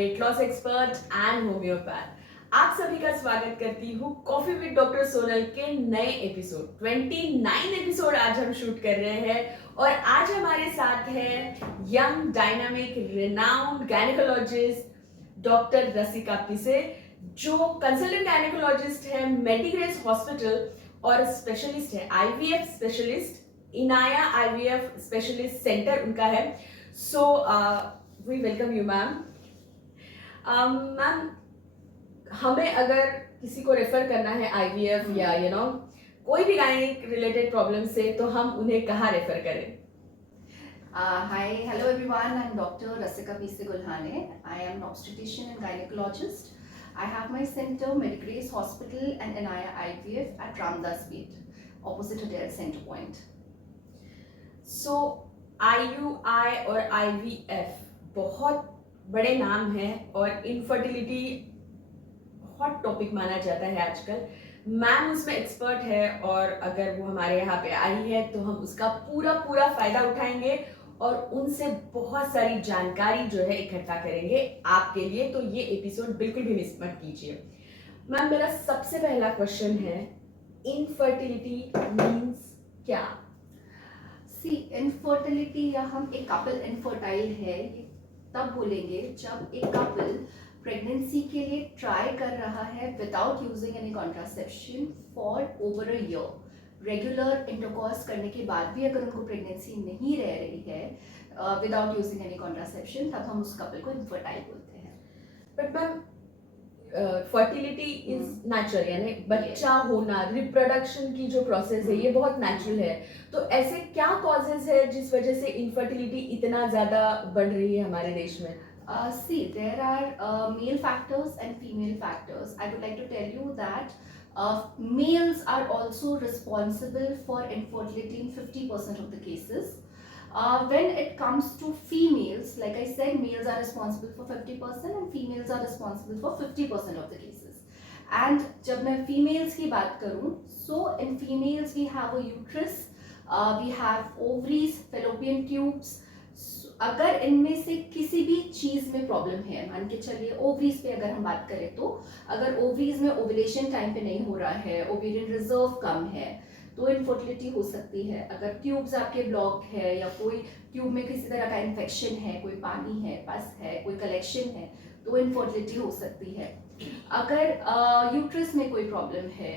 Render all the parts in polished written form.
Weight loss expert and homeopath. आप सभी का स्वागत करती हूँ कॉफी विद डॉक्टर सोनल के नए एपिसोड 29 एपिसोड आज हम शूट कर रहे हैं और आज हमारे साथ है young dynamic renowned gynaecologist doctor Rasika Pise, जो कंसल्टेंट गायनेकोलॉजिस्ट है मेडिग्रेस हॉस्पिटल और स्पेशलिस्ट है IVF specialist Inaya IVF specialist centre उनका है। So we welcome you ma'am. Ma'am, हमें अगर किसी को रेफर करना है आईवीएफ या कोई भी गायनिक रिलेटेड प्रॉब्लम से, तो हम उन्हें कहाँ रेफर करें? Hi, hello everyone. I'm Dr. Rasika Pise Gulhane. I am an obstetrician and gynecologist. I have my center, Medigrace Hospital and Anaya IVF at Ramdas Beat, opposite Hotel Center Point. So, IUI और IVF बहुत बड़े नाम हैं और infertility hot topic माना जाता है आजकल। मैम उसमें एक्सपर्ट है और अगर वो हमारे यहाँ पे आई है तो हम उसका पूरा फायदा उठाएंगे और उनसे बहुत सारी जानकारी जो है इकट्ठा करेंगे आपके लिए। तो ये एपिसोड बिल्कुल भी मिस मत कीजिए। मैम, मेरा सबसे पहला क्वेश्चन है, इनफर्टिलिटी मीन्स क्या? सी इनफर्टिलिटी या हम एक कपल इनफर्टाइल है ये तब बोलेंगे जब एक कपल प्रेगनेंसी के लिए ट्राई कर रहा है without using any contraception for over a year. Regular intercourse करने के बाद भी अगर उनको प्रेगनेंसी नहीं रह रही है विदाउट यूजिंग एनी कॉन्ट्रासेप्शन, तब हम उस कपल को इनफर्टाइल बोलते हैं। But ma'am, fertility is natural, यानी बच्चा होना, रिप्रोडक्शन की जो प्रोसेस है ये बहुत नेचुरल है। तो ऐसे क्या कॉजेज है जिस वजह से इनफर्टिलिटी इतना ज्यादा बढ़ रही है हमारे देश में? See, there are male factors and female factors. I would like to tell you that males are also responsible for infertility in 50% of the cases. When it comes to females, like I said, males are responsible for 50% and females are responsible for 50% of the cases. And जब मैं females की बात करूँ, so in females we have a uterus, we have ovaries, fallopian tubes. अगर इनमें से किसी भी चीज में प्रॉब्लम है, मान के चलिए ओवरीज पे अगर हम बात करें, तो अगर ओवरीज में ओव्यूलेशन टाइम पे नहीं हो रहा है, ओवेरियन रिजर्व कम है, तो इनफर्टिलिटी हो सकती है। अगर ट्यूब्स आपके ब्लॉक है या कोई ट्यूब में किसी तरह का इन्फेक्शन है, कोई पानी है, पस है, कोई कलेक्शन है, तो इनफर्टिलिटी हो सकती है। अगर यूट्रस में कोई प्रॉब्लम है,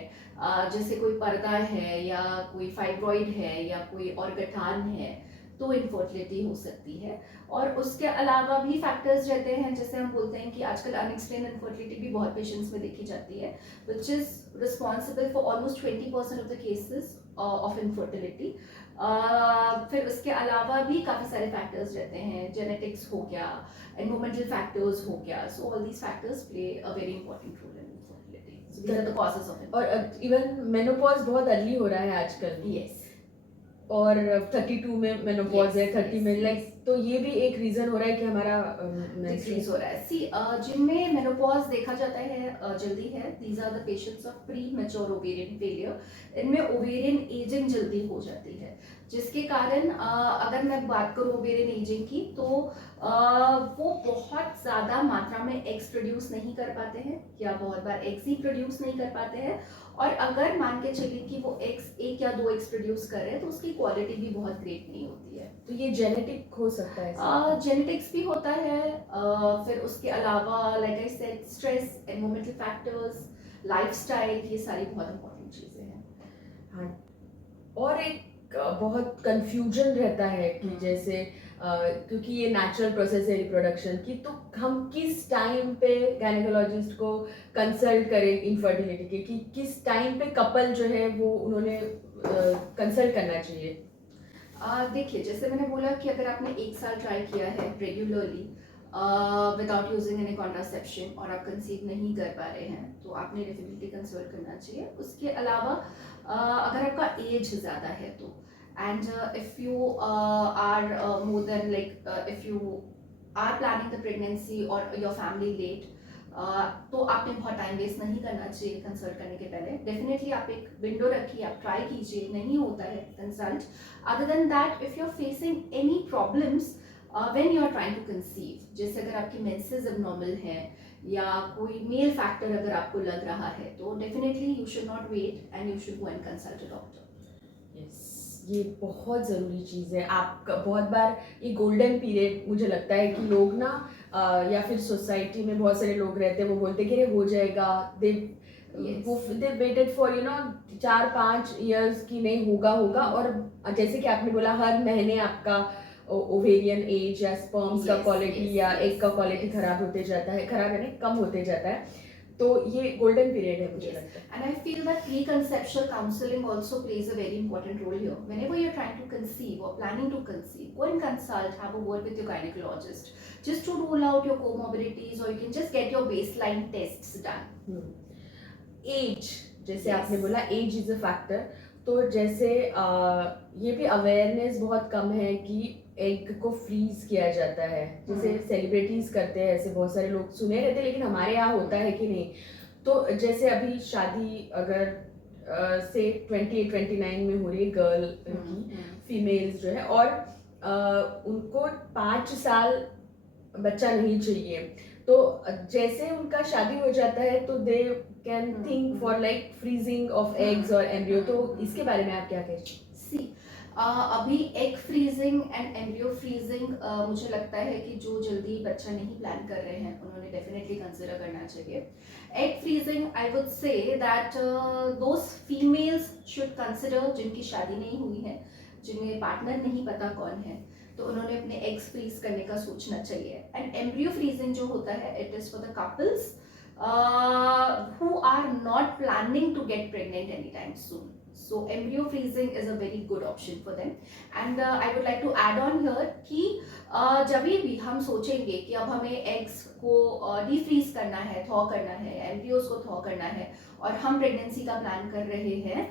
जैसे कोई पर्दा है या कोई फाइब्रॉइड है या कोई और गठान है, तो इनफर्टिलिटी हो सकती है। और उसके अलावा भी फैक्टर्स रहते हैं, जैसे हम बोलते हैं कि आजकल अनएक्सप्लेन इनफर्टिलिटी भी बहुत पेशेंट्स में देखी जाती है, which is responsible for almost 20% of the cases of infertility. फिर उसके अलावा भी काफ़ी सारे फैक्टर्स रहते हैं, जेनेटिक्स हो गया, एनवायरमेंटल फैक्टर्स हो गया, so all these factors play a very important role in infertility. So these are the causes of और इवन मेनोपॉज बहुत अर्ली हो रहा है आजकल। यस, और 32 में मेनोपॉज है, 30 में, yes. लाइक तो ये भी एक रीजन हो रहा है कि हमारा डिक्रीज हो रहा है। सी जिनमें मेनोपॉज देखा जाता है जल्दी है, these are the patients of premature ovarian failure. इनमें ओवेरियन एजिंग जल्दी हो जाती है, जिसके कारण अगर मैं बात करूँ ओवेरियन एजिंग की, तो वो बहुत ज़्यादा मात्रा में एग्स प्रोड्यूस नहीं कर पाते हैं या बहुत बार एग्स ही प्रोड्यूस नहीं कर पाते हैं। और अगर मान के चलिए कि वो एग्स 1 या 2 एग्स प्रोड्यूस कर रहे हैं, तो उसकी क्वालिटी भी बहुत ग्रेट नहीं होती है। तो ये जेनेटिक हो सकता है? जेनेटिक्स भी होता है, फिर उसके अलावा like I said stress, environmental factors, lifestyle, ये सारी बहुत इंपॉर्टेंट चीज़ें हैं। हाँ, और एक बहुत कंफ्यूजन रहता है कि जैसे क्योंकि ये नेचुरल प्रोसेस है रिप्रोडक्शन की, तो हम किस टाइम पे गायनेकोलॉजिस्ट को कंसल्ट करें इनफर्टिलिटी के, कि किस टाइम पे कपल जो है वो उन्होंने कंसल्ट करना चाहिए? देखिए, जैसे मैंने बोला कि अगर आपने 1 साल ट्राई किया है regularly without using any contraception और आप कंसीव नहीं कर पा रहे हैं, तो आपने डेफिनेटली कंसल्ट करना चाहिए। उसके अलावा अगर आपका एज ज़्यादा है तो, and if you are more than like if you are planning the pregnancy or your family late, तो आपने बहुत टाइम वेस्ट नहीं करना चाहिए कंसल्ट करने के पहले। डेफिनेटली आप एक विंडो रखिए, आप ट्राई कीजिए, नहीं होता है consult. Other than that, if you are facing any problems when you are trying to conceive, जैसे अगर आपकी मेंसेस एबनॉर्मल है या कोई मेल फैक्टर अगर आपको लग रहा है, तो definitely you should not wait and you should go and consult a doctor. Yes, ये बहुत ज़रूरी चीज़ है। आपका बहुत बार ये गोल्डन पीरियड मुझे लगता है कि लोग ना या फिर सोसाइटी में बहुत सारे लोग रहते हैं, वो बोलते हैं कि अरे हो जाएगा, दे दे वेटेड फॉर 4-5 years की नहीं होगा होगा, और जैसे कि आपने बोला हर महीने आपका ओवेरियन एज या स्पर्म्स का Yes, क्वालिटी yes, या yes, एग का क्वालिटी yes. खराब होते जाता है, खराब यानी कम होते जाता है। तो ये गोल्डन पीरियड है मुझे Yes, लगता है। and I feel that preconceptual counseling also plays a very important role here. Whenever you're trying to conceive or planning to conceive, go and consult, have a word with your gynecologist, just to rule out your comorbidities, or you can just get your baseline tests done. Age, जैसे Yes. आपने बोला as is a factor, तो जैसे ये भी awareness बहुत कम है कि एग को फ्रीज किया जाता है, जैसे सेलिब्रिटीज करते हैं, ऐसे बहुत सारे लोग सुने रहते हैं, लेकिन हमारे यहाँ होता है कि नहीं। तो जैसे अभी शादी अगर से 28-29 में हो रही है गर्ल की, फीमेल्स जो है, और उनको 5 साल बच्चा नहीं चाहिए, तो जैसे उनका शादी हो जाता है तो they can think for like freezing of eggs और एम्ब्रियो, तो इसके बारे में आप क्या कहते हैं? सी अभी egg freezing and embryo freezing मुझे लगता है कि जो जल्दी बच्चा नहीं प्लान कर रहे हैं उन्होंने डेफिनेटली कंसिडर करना चाहिए। Egg freezing I would say that those females should consider जिनकी शादी नहीं हुई है, जिन्हें पार्टनर नहीं पता कौन है, तो उन्होंने अपने एग्स फ्रीज करने का सोचना चाहिए। एंड एम्ब्रियो फ्रीजिंग जो होता है it is for the couples who are not planning to get pregnant anytime soon. So embryo freezing is a very good option for them. And I would like to add on here कि जब भी हम सोचेंगे कि अब हमें eggs को defreeze करना है, थॉ करना है, एम्ब्रियोज को थॉ करना है, और हम प्रेगनेंसी का प्लान कर रहे हैं,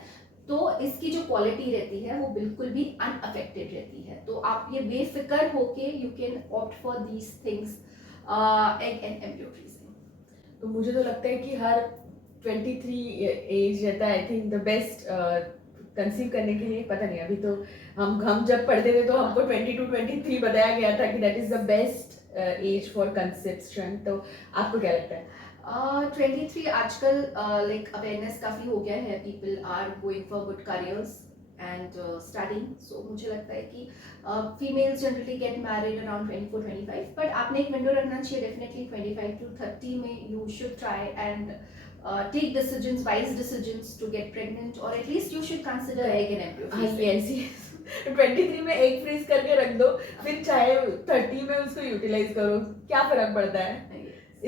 तो इसकी जो क्वालिटी रहती है वो बिल्कुल भी अनअफेक्टेड रहती है। तो आप ये बेफिक्र होके you can opt for these things, egg and embryo freezing. तो मुझे तो लगता है कि हर 23 एज रहता है I think the best conceive करने के लिए। पता नहीं, अभी तो हम जब पढ़ते थे तो हमको 22-23 बताया गया था कि that is the best age for conception, तो आपको क्या लगता है? 23 आजकल लाइक अवेयरनेस काफ़ी हो गया है, people are going for good careers and studying, so मुझे लगता है कि females generally get married around 24-25, but आपने एक विंडो रखना चाहिए डेफिनेटली 25 to 30 में you should try and take decisions, wise decisions to get pregnant, और at least you should consider egg and embryo. ऐसी 23 में एग फ्रीज करके रख दो, फिर चाहे 30 में उसको यूटिलाइज करो, क्या फर्क पड़ता है?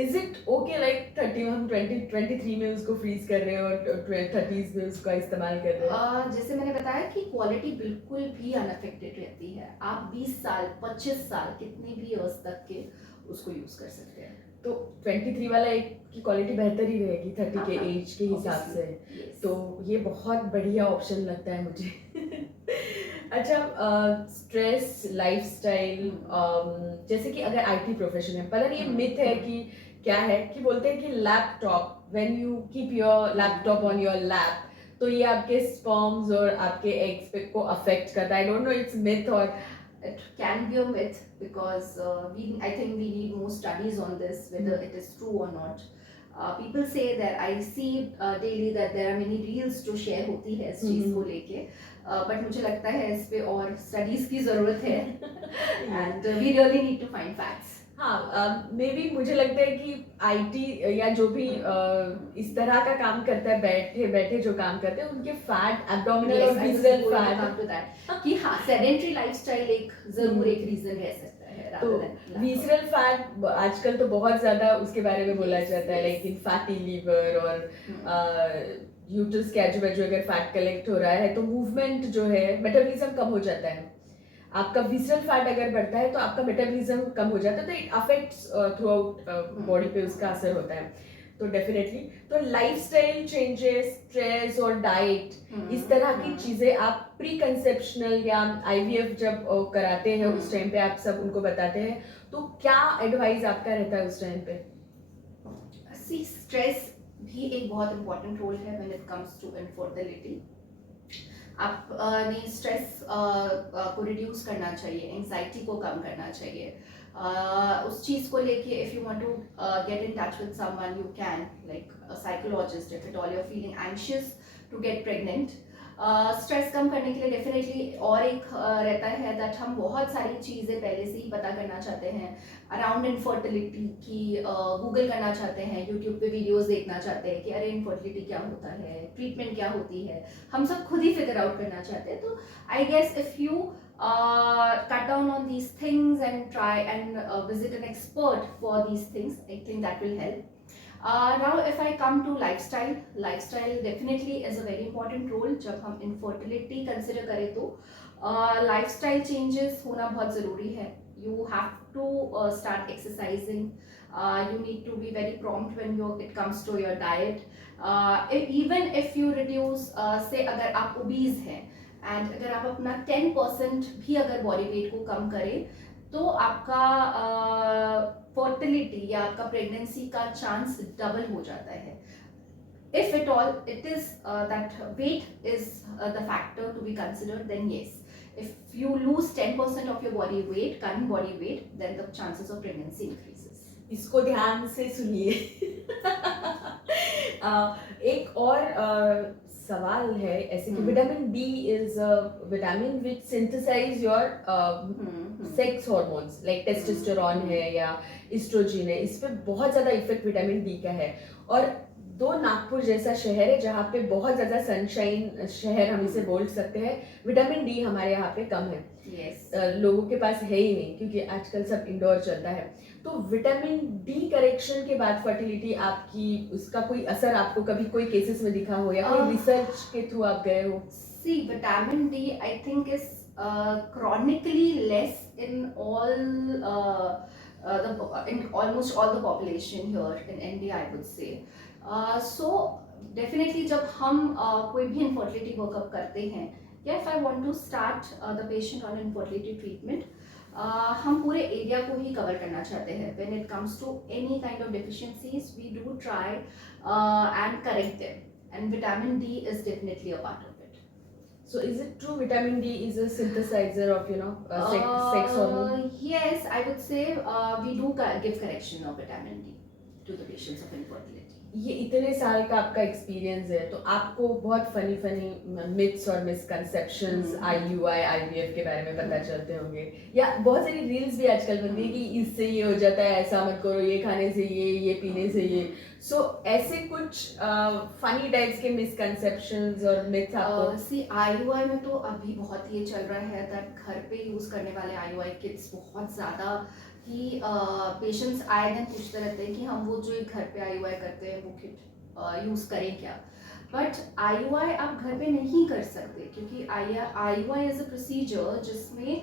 इज इट ओके लाइक 30 में हम 23 में उसको फ्रीज कर रहे हैं और 30s में उसका इस्तेमाल कर रहे हैं? जैसे मैंने बताया कि क्वालिटी बिल्कुल भी अनअफेक्टेड रहती है। आप 20 साल 25 साल कितने भी इयर्स तक के उसको यूज कर सकते हैं। तो 23 वाला एक की क्वालिटी बेहतर ही रहेगी 30 के एज के हिसाब से। Yes. तो ये बहुत बढ़िया ऑप्शन लगता है मुझे। अच्छा, स्ट्रेस, लाइफस्टाइल, जैसे कि अगर आईटी प्रोफेशन है, पता नहीं ये मिथ है कि क्या है, कि बोलते हैं कि laptop, when you keep your laptop on your lap, तो ये आपके स्पर्म्स और आपके एग्स को अफेक्ट करता है। I don't know it's myth और it can be a myth because I think we need more studies on this whether it is true or not. People say that I see daily that there are many reels जो share होती है इस चीज़ को लेके, but मुझे लगता है इस पे और studies की ज़रूरत है and we really need to find facts. हाँ, मे बी मुझे लगता है कि आईटी या जो भी इस तरह का काम करता है, बैठे बैठे जो काम करते हैं, उनके फैट, एब्डोमिनल और विजुअल फैट, कि हाँ सेडेंटरी लाइफस्टाइल एक जरूर एक रीजन रह सकता है। तो विजुअल फैट आजकल तो बहुत ज्यादा उसके बारे में बोला जाता है, लाइक इन फैटी लीवर और यूट्रस के आजू बाजू अगर फैट कलेक्ट हो रहा है तो मूवमेंट जो है, मेटाबॉलिज्म कम हो जाता है। आपका विसरल फैट अगर बढ़ता है तो आपका मेटाबॉलिज्म कम हो जाता है, तो it affects through out body पे उसका असर होता है। तो डेफिनेटली तो लाइफस्टाइल चेंजेस, स्ट्रेस और डाइट, इस तरह की चीजें आप प्री कंसेप्शनल या आईवीएफ जब कराते हैं उस टाइम पे आप सब उनको बताते हैं, तो क्या एडवाइस आपका रहता है उस टाइम पे? सी स्ट्रेस भी एक बहुत इंपॉर्टेंट रोल है when it comes to infertility. ने स्ट्रेस को रिड्यूस करना चाहिए, एंजाइटी को कम करना चाहिए। उस चीज़ को लेके if you want to get in touch with someone you can, like a psychologist, if at all you are feeling anxious to get pregnant. Stress कम करने के लिए डेफिनेटली और एक रहता है दैट हम बहुत सारी चीज़ें पहले से ही पता करना चाहते हैं अराउंड इनफर्टिलिटी की, गूगल करना चाहते हैं, यूट्यूब पे वीडियोस देखना चाहते हैं कि अरे इनफर्टिलिटी क्या होता है, ट्रीटमेंट क्या होती है, हम सब खुद ही फिगर आउट करना चाहते हैं। तो I guess if you cut down on these things and try and visit an expert for these things, I think that will help. Now if I come to lifestyle definitely is a very important role जब हम infertility consider करें तो lifestyle changes होना बहुत ज़रूरी है। You have to start exercising. You need to be very prompt when it comes to your diet. Even if you reduce, say अगर आप obese हैं एंड अगर आप अपना 10% भी अगर बॉडी वेट को कम करें तो आपका फर्टिलिटी या आपका प्रेगनेंसी का चांस डबल हो जाता है। If it all it is that weight is the factor to be considered, then yes, if you lose 10% of your body weight, current body weight, then the chances of pregnancy increases. इसको ध्यान से सुनिए। एक और सवाल है ऐसे कि vitamin D is vitamin which synthesise your sex hormones, like testosterone है या इस्ट्रोजिन है, इस पे बहुत ज़्यादा इफेक्ट विटामिन डी का है। और दो नागपुर जैसा शहर है जहाँ पे बहुत ज़्यादा सनशाइन शहर हम इसे बोल सकते हैं, विटामिन डी हमारे यहाँ पे कम है। Yes. लोगों के पास है ही नहीं क्योंकि आजकल सब इंडोर चलता है। तो विटामिन डी करेक्शन के बाद फर्टिलिटी आपकी, उसका कोई असर आपको कभी कोई केसेस में दिखा हो या कोई रिसर्च के थ्रू आप गए हो? See, vitamin D I think is chronically less in in almost all the population here in India, I would say. So definitely जब हम कोई भी infertility workup करते हैं या if I want to start the patient on infertility treatment, हम पूरे area को ही कवर करना चाहते हैं। When it comes to any kind of deficiencies, we do try and correct them, and vitamin D is definitely a part of it. So is it true vitamin D is a synthesizer of sex hormone? Yes, I would say we do give correction of vitamin D to the patients of infertility. ये इतने साल का आपका experience है तो आपको बहुत funny myths और मिसकंसेप्शंस IUI IVF के बारे में पता चलते होंगे, या बहुत सारी रील्स भी आजकल बनती है कि इससे ये हो जाता है, ऐसा मत करो, ये खाने से ये पीने से ये। सो ऐसे कुछ फनी टाइप्स के मिसकंसेप्शंस और मिथ्स आपको? सी IUI में तो अभी बहुत ये चल रहा है दैट घर पे यूज़ करने वाले IUI किट्स बहुत ज़्यादा कि पेशेंट्स आए दिन पूछते रहते हैं कि हम वो जो एक घर पे IUI करते हैं वो किट यूज़ करें क्या। बट IUI आप घर पे नहीं कर सकते क्योंकि IUI इज़ अ प्रोसीजर जिसमें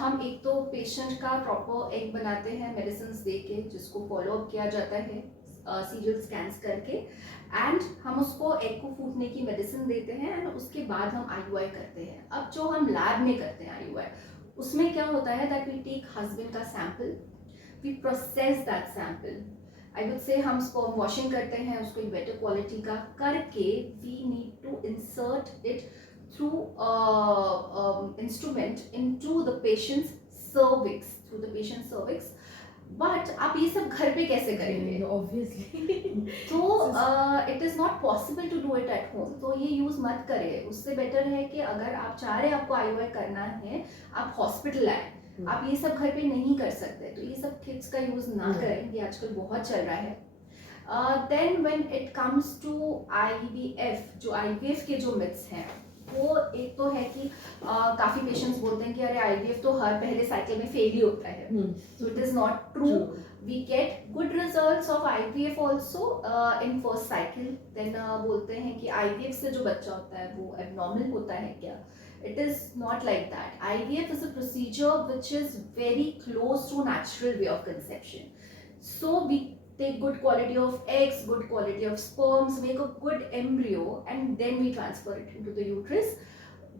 हम एक तो पेशेंट का प्रॉपर एग बनाते हैं मेडिसिन दे के, जिसको फॉलो अप किया जाता है सीरियल स्कैन्स करके, एंड हम उसको एग को फूटने की मेडिसिन देते हैं एंड उसके बाद हम IUI करते हैं। अब जो हम लैब में करते हैं IUI, उसमें क्या होता है दैट वी टेक हस्बैंड का sample, we process that sample, I would say हम स्पर्म वॉशिंग करते हैं उसको एक बेटर क्वालिटी का करके, we need to insert it through instrument into the patient's cervix, through the patient cervix. But आप ये सब घर पे कैसे करेंगे? ऑब्वियसली तो it is not possible to do it at home, तो ये यूज़ मत करें। उससे बेटर है कि अगर आप चाह रहे हैं आपको IUI करना है, आप हॉस्पिटल आए। आप ये सब घर पे नहीं कर सकते, तो ये सब किट्स का यूज़ ना करें, ये आजकल बहुत चल रहा है। Then when it comes to IVF, जो IVF के जो मिथ्स हैं, वो एक तो है कि काफ़ी पेशेंट्स बोलते हैं कि अरे IVF तो हर पहले साइकिल में फेल ही होता है, so it is not true. We get good results of IVF also in first cycle. Then बोलते हैं कि IVF से जो बच्चा होता है वो abnormal होता है क्या? It is not like that. IVF is a procedure which is very close to natural way of conception. So we take good quality of eggs, good quality of sperms, make a good embryo, and then we transfer it into the uterus.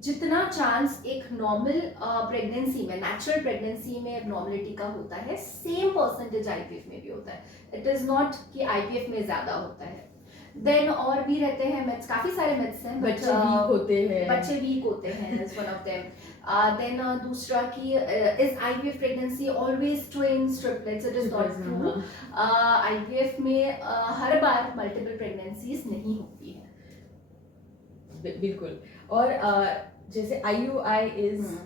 जितना chance एक normal pregnancy में, natural pregnancy में abnormality का होता है, same percentage IVF में भी होता है। इट इज़ नॉट कि IVF में ज़्यादा होता है। देन और भी रहते हैं myths, काफी सारे myths हैं, but, बच्चे वीक होते हैं, बच्चे वीक होते हैं is one of them. Then दूसरा कि is IVF pregnancy always twins, triplets? It is not true. IVF में हर बार multiple pregnancies नहीं होती है. बिल्कुल. और जैसे IUI is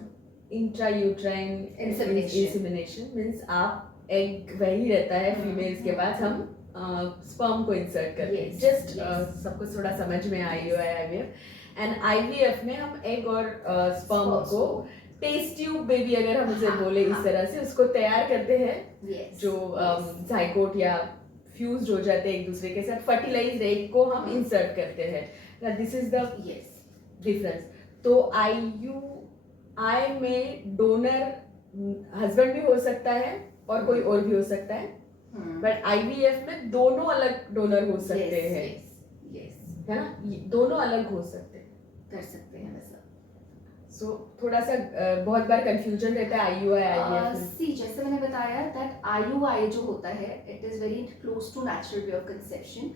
intrauterine insemination, means आप एग वही रहता है फीमेल्स के पास, हम स्पर्म को इंसर्ट करते हैं. जस्ट सबको थोड़ा समझ में IUI IVF एंड IVF में हम एग और स्पर्म को टेस्ट ट्यूब बेबी अगर हम उसे बोले इस तरह से उसको तैयार करते हैं, जो जाइगोट या फ्यूज्ड हो जाते हैं एक दूसरे के साथ, फर्टिलाइज्ड एग को हम इंसर्ट करते हैं. This is the difference. तो IUI में डोनर हस्बैंड भी हो सकता है और कोई और भी हो सकता है, बट IVF में दोनों अलग डोनर हो सकते हैं, है ना, दोनों अलग हो सकते हैं, कर सकते हैं वैसा. सो थोड़ा सा बहुत बार कंफ्यूजन रहता है IUI IVF में. सी जैसे मैंने बताया दैट IUI जो होता है it is very close to natural way of conception.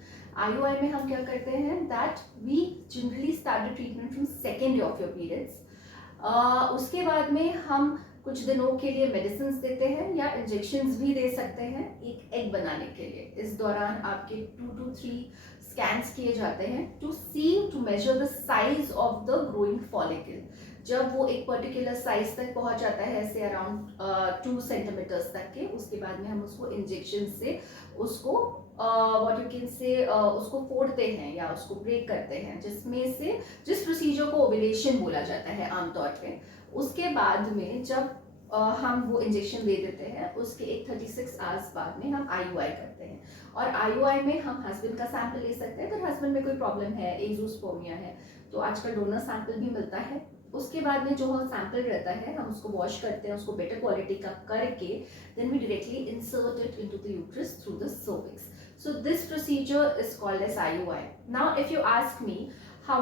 IUI में हम क्या करते हैं that we generally start the treatment from second day of your periods. उसके बाद में हम कुछ दिनों के लिए मेडिसिन देते हैं या इंजेक्शंस भी दे सकते हैं एक एग बनाने के लिए. इस दौरान आपके 2 to 3 स्कैन्स किए जाते हैं to measure the size of the growing follicle. जब वो एक पर्टिकुलर साइज तक पहुंच जाता है ऐसे अराउंड 2 सेंटीमीटर्स तक के, उसके बाद में हम उसको इंजेक्शन से उसको व्हाट यू कैन से उसको फोड़ते हैं या उसको ब्रेक करते हैं, जिसमें से जिस प्रोसीजर को ओव्यूलेशन बोला जाता है आमतौर पे. उसके बाद में जब हम वो इंजेक्शन दे देते हैं उसके एक 36 आवर्स बाद में हम IUI करते हैं. और IUI में हम हस्बैंड का सैंपल ले सकते हैं. अगर हस्बैंड में कोई प्रॉब्लम है, एजोस्पर्मिया है, तो आजकल डोनर सैंपल भी मिलता है. उसके बाद में जो सैंपल रहता है हम उसको वॉश करते हैं, उसको बेटर क्वालिटी का करके then we directly insert it into the uterus through the cervix. So this procedure is called as IUI. Now if you ask me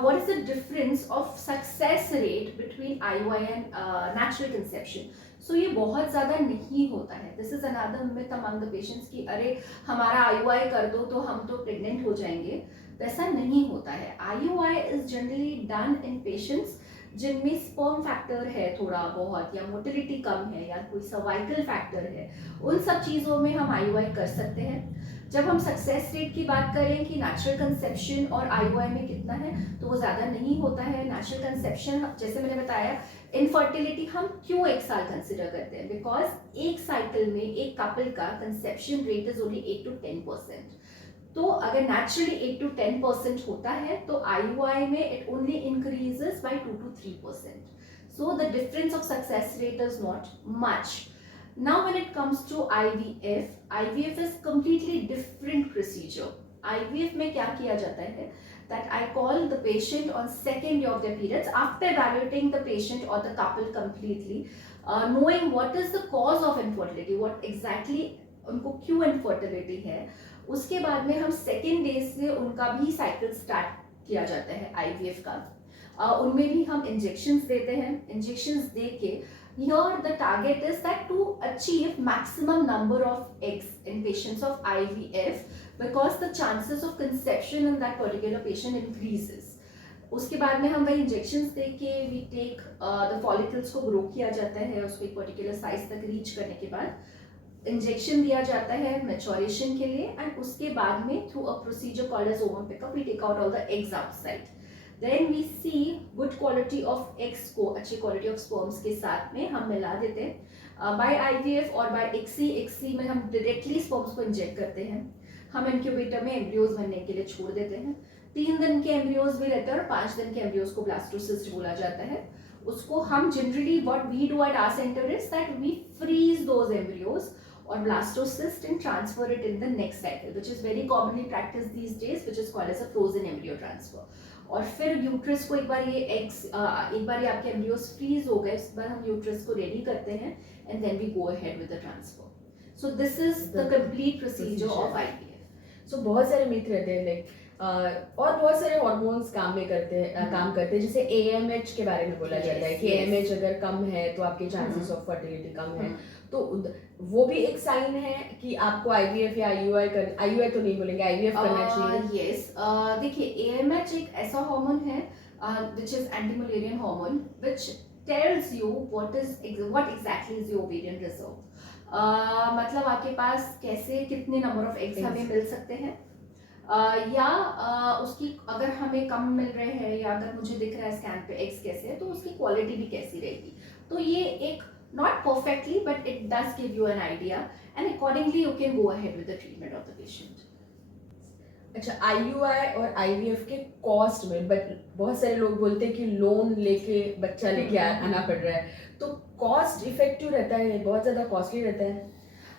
what is the difference of success rate between IUI and natural conception, so ये बहुत ज़्यादा नहीं होता है. This is another myth among the patients कि अरे हमारा IUI कर दो तो हम तो प्रेग्नेंट हो जाएंगे. वैसा नहीं होता है. IUI is generally done in patients जिनमें स्पर्म फैक्टर है थोड़ा बहुत, या मोटिलिटी कम है, या कोई सर्वाइकल फैक्टर है. उन सब चीज़ों में हम IUI कर सकते हैं. जब हम सक्सेस रेट की बात करें कि नेचुरल कंसेप्शन और IUI में कितना है, तो वो ज़्यादा नहीं होता है. नेचुरल कंसेप्शन जैसे मैंने बताया, इनफर्टिलिटी हम क्यों 1 साल कंसिडर करते हैं, बिकॉज एक साइकिल में एक कपल का conception rate is only 8 to 10%. तो अगर नेचुरली 8 to 10% होता है तो IUI में it only increases by 2 to 3%. So the difference of success rate is not much. Now when it comes to IVF is completely different procedure. IVF में क्या किया जाता है that I call the patient on second day of their periods after evaluating the patient or the couple completely, knowing what is the cause of infertility, what exactly उनको क्यों infertility है. उसके बाद में हम सेकेंड डे से उनका भी साइकिल स्टार्ट किया जाता है IVF का. उनमें भी हम इंजेक्शंस देते हैं. इंजेक्शंस दे के here the target is that to achieve maximum number of eggs in patients of IVF because the chances of conception in that particular patient increases. उसके बाद में हम वही इंजेक्शंस दे के we take the follicles को grow किया जाता है. उसको एक पर्टिकुलर साइज तक रीच करने के बाद इंजेक्शन दिया जाता है मैच्योरेशन के लिए, एंड उसके बाद में through a procedure called as ovum pickup we take out all the eggs outside. Then we see good quality of eggs को अच्छी क्वालिटी ऑफ स्पर्म्स के साथ में हम मिला देते हैं बाय IVF और बाय एक्सी में हम डायरेक्टली स्पर्म्स को इंजेक्ट करते हैं. हम इंक्यूबेटर में एम्ब्रियोज बनने के लिए छोड़ देते हैं. 3 दिन के एम्ब्रियोज भी रहते हैं और 5 दिन के एम्ब्रियोज को ब्लास्टोसिस्ट बोला जाता है. उसको हम generally what we do at our centre is that we freeze those embryos or blastocyst and transfer it in the next cycle, which is very commonly practiced these days, which is called as a frozen embryo transfer. और फिर uterus को एक बार ये आपके embryos freeze हो गए, उसके बाद हम यूट्रस को रेडी करते हैं and then we go ahead with the transfer. So this is the complete procedure of IVF. So बहुत सारे मिथ रहते हैं, लाइक और बहुत सारे हार्मोन्स हम्म। काम करते हैं, जैसे AMH के बारे में बोला जाता है Yes, कि yes. AMH अगर कम है तो आपके चांसेस हम्म। ऑफ फर्टिलिटी कम है। हम्म। तो वो भी एक साइन है कि आपको IVF या IUI तो नहीं बोलेंगे, IVF करना चाहिए। यस, देखिए AMH एक ऐसा हार्मोन है which is anti-Mullerian hormone which tells you what exactly is your ovarian reserve. मतलब आपके पास कैसे कितने नंबर ऑफ एग्स हमें Eggs. मिल सकते हैं, या उसकी अगर हमें कम मिल रहे हैं या अगर मुझे दिख रहा है स्कैन पे एग्स कैसे है तो उसकी क्वालिटी भी कैसी रहेगी। तो ये एक not perfectly but it does give you an idea and accordingly you can go ahead with the treatment of the patient. अच्छा, IUI और IVF के कॉस्ट में, बट बहुत सारे लोग बोलते हैं कि लोन लेके बच्चा लेके आना पड़ रहा है, तो कॉस्ट इफेक्टिव रहता है, बहुत ज़्यादा कॉस्टली रहता है?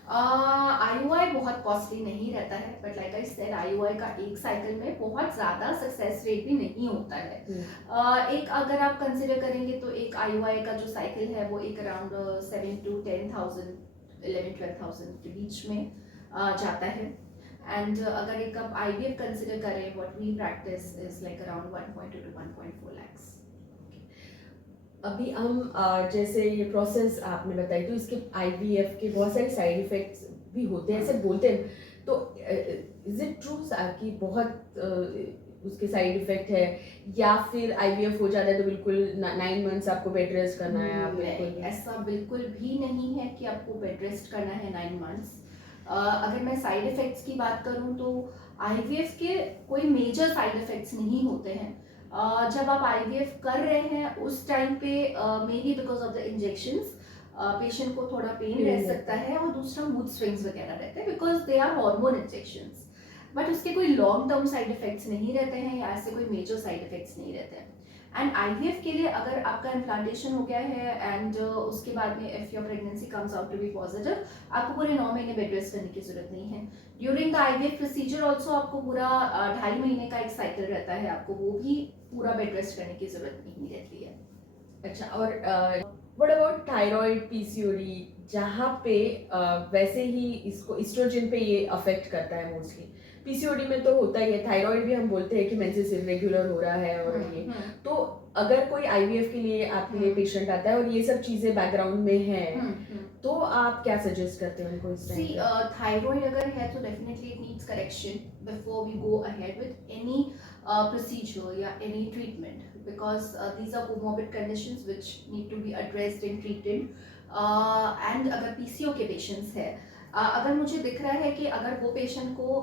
IUI बहुत कॉस्टली नहीं रहता है, but like I said IUI का एक साइकिल में बहुत ज़्यादा सक्सेस रेट भी नहीं होता है। एक अगर आप कंसिडर करेंगे तो एक IUI का जो साइकिल है वो एक अराउंड 7 to 10,000 11-12,000 के बीच में जाता है। एंड अगर एक आप IVF कंसिडर करें, what we practise is like around 1.2 to 1.4 lakhs। अभी हम जैसे ये प्रोसेस आपने बताई, तो इसके IVF के बहुत सारे साइड इफेक्ट्स भी होते हैं, ऐसे बोलते हैं, तो इज इट ट्रू कि बहुत उसके साइड इफेक्ट है, या फिर IVF हो जाता है तो बिल्कुल 9 मंथ्स आपको बेड रेस्ट करना है? आप बिल्कुल नहीं, ऐसा बिल्कुल भी नहीं है कि आपको बेड रेस्ट करना है 9 मंथ्स। अगर मैं साइड इफेक्ट्स की बात करूं तो IVF के कोई मेजर साइड इफेक्ट्स नहीं होते हैं। जब आप IVF कर रहे हैं उस टाइम पे may be because of the injections patient को थोड़ा पेन रह सकता है और दूसरा मूड स्विंग्स वगैरह रहते हैं because they are hormone injections, but उसके कोई लॉन्ग टर्म साइड इफेक्ट्स नहीं रहते हैं या ऐसे कोई मेजर साइड इफेक्ट्स नहीं रहते हैं। एंड IVF के लिए अगर आपका इम्प्लांटेशन हो गया है एंड उसके बाद में if your pregnancy comes out to be positive, आपको पूरे 9 महीने बेड रेस्ट करने की जरूरत नहीं है। During the IVF procedure also आपको पूरा 2.5 महीने का एक साइकिल रहता है, आपको वो भी पूरा बेड रेस्ट करने की जरूरत नहीं रहती है। अच्छा, और व्हाट अबाउट थायराइड, PCOD, जहाँ पे वैसे ही इसको एस्ट्रोजन पे ये अफेक्ट करता है मोस्टली। PCOD में तो होता ही है, थायराइड भी हम बोलते हैं कि मेंसेस इरेगुलर हो रहा है, और ये तो अगर कोई IVF के लिए आपके लिए पेशेंट आता है और ये सब चीजें बैकग्राउंड में हैं, तो आप क्या सजेस्ट करते हैं उनको इस टाइम पे? थायराइड अगर है तो definitely it needs correction before we go ahead with any procedure या any treatment because these are comorbid conditions which need to be addressed and treated। and अगर PCO के patients है, अगर मुझे दिख रहा है कि अगर वो पेशेंट को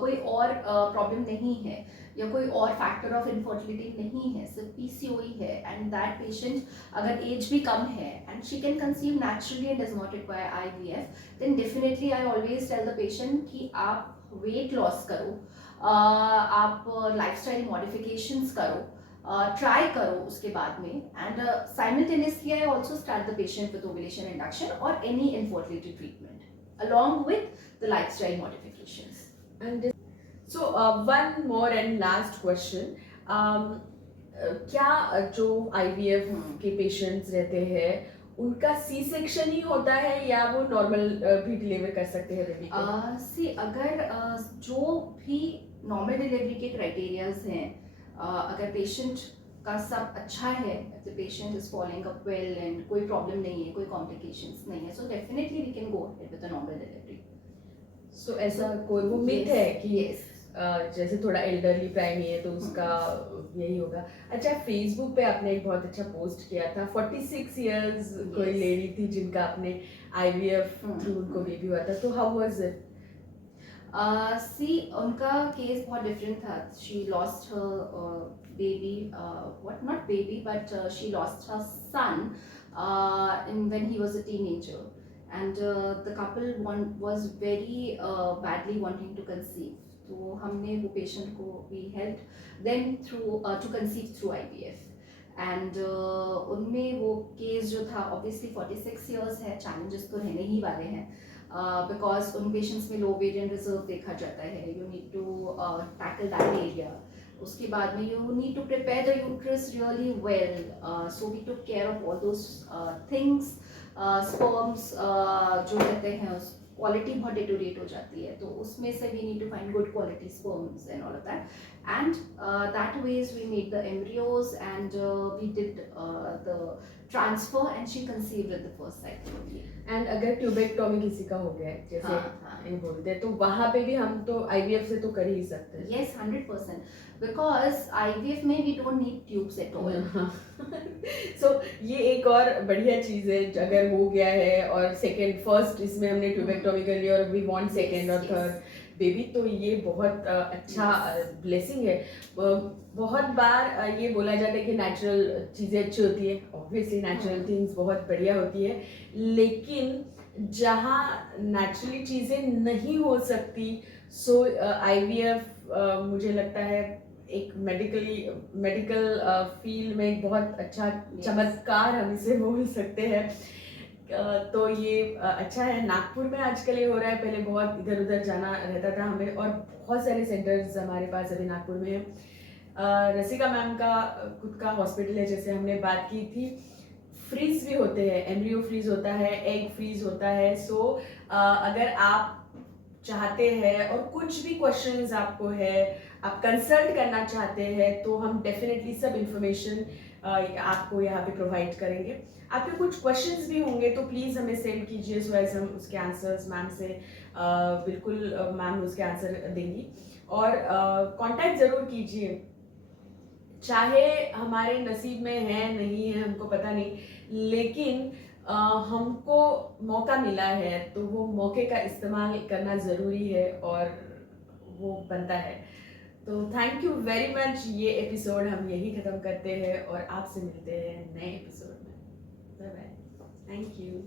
कोई और प्रॉब्लम नहीं है या कोई और फैक्टर ऑफ इनफर्टिलिटी नहीं है, सिर्फ PCO ही है एंड दैट पेशेंट अगर एज भी कम है and she can conceive naturally and does not require IVF, then definitely I always tell the patient कि आप वेट लॉस करो, आप लाइफस्टाइल मॉडिफिकेशंस करो, ट्राई करो उसके बाद में, and simultaneously I also start the patient with ovulation induction और any infertility treatment along with the lifestyle modifications। And so one more and last question, क्या जो IVF के पेशेंट्स रहते हैं उनका C-सेक्शन ही होता है या वो नॉर्मल भी डिलीवर कर सकते हैं बेबी को? अगर जो भी नॉर्मल डिलीवरी के क्राइटेरियाज हैं, अगर पेशेंट का सब अच्छा है, the patient is following up well and कोई प्रॉब्लम नहीं है, कोई कॉम्प्लिकेशंस नहीं है, so definitely we can go ahead with a normal delivery. So ऐसा कोई वो मिथ है कि जैसे थोड़ा एल्डरली प्राइमी है तो उसका यही होगा? अच्छा, फेसबुक पे आपने एक बहुत अच्छा पोस्ट किया था, 46 इयर्स कोई लेडी थी जिनका आपने IVF थ्रू उनको बेबी हुआ था, तो हाउ वाज इट? उनका केस बहुत डिफरेंट था। She lost her baby, not baby, but she lost her son when he was a teenager, and the couple was very badly wanting to conceive, तो हमने वो patient को we helped them through to conceive through IVF, and उनमें वो case जो था obviously 46 years है, challenges तो रहने ही वाले हैं because उन पेशेंट्स में लो ओवेरियन रिजर्व देखा जाता है, you need to tackle that area। उसके बाद में you need to prepare the uterus really well, so we took care of all those things। sperms जो रहते हैं उस क्वालिटी बहुत डिटोरेट हो जाती है, तो उसमें से we need to find good quality sperms and all of that, and that ways we made the embryos, and we did the transfer, and she conceived at the first cycle only. And अगर tubectomy किसी का हो गया है जैसे हाँ. ये बोलते हैं तो वहां पे भी हम तो आईवीएफ से तो कर ही सकते हैं. Yes, 100%. Because IVF में we don't need tubes at all. सो ये एक और बढ़िया चीज है अगर हो गया है और सेकंड फर्स्ट इसमें हमने ट्यूबेक्टोमी कर लिया और वी वांट सेकंड और थर्ड बेबी, तो ये बहुत अच्छा ब्लेसिंग है. बहुत बार ये बोला जाता है कि नेचुरल चीज़ें अच्छी होती है, ऑब्वियसली नेचुरल थिंग्स बहुत बढ़िया होती है, लेकिन जहाँ नेचुरली चीज़ें नहीं हो सकती सो आईवीएफ मुझे लगता है एक मेडिकल फील्ड में एक बहुत अच्छा चमत्कार हम इसे बोल सकते हैं. तो ये अच्छा है. नागपुर में आजकल ये हो रहा है, पहले बहुत इधर उधर जाना रहता था हमें और बहुत सारे सेंटर्स हमारे पास अभी नागपुर में है. रसिका मैम का खुद का हॉस्पिटल है, जैसे हमने बात की थी. फ्रीज भी होते हैं, एम्ब्रियो फ्रीज होता है, एग फ्रीज होता है. सो अगर आप चाहते हैं और कुछ भी क्वेश्चंस आपको है, आप कंसल्ट करना चाहते हैं, तो हम डेफिनेटली सब इंफॉर्मेशन आपको यहाँ पे प्रोवाइड करेंगे. आपके कुछ क्वेश्चंस भी होंगे तो प्लीज़ हमें सेंड कीजिए, सो एज हम उसके आंसर्स मैम से बिल्कुल मैम उसके आंसर देंगी. और कांटेक्ट ज़रूर कीजिए, चाहे हमारे नसीब में है नहीं है हमको पता नहीं, लेकिन हमको मौका मिला है तो वो मौके का इस्तेमाल करना ज़रूरी है और वो बनता है. तो थैंक यू वेरी मच. ये एपिसोड हम यही ख़त्म करते हैं और आपसे मिलते हैं नए एपिसोड में. Bye bye. Thank you.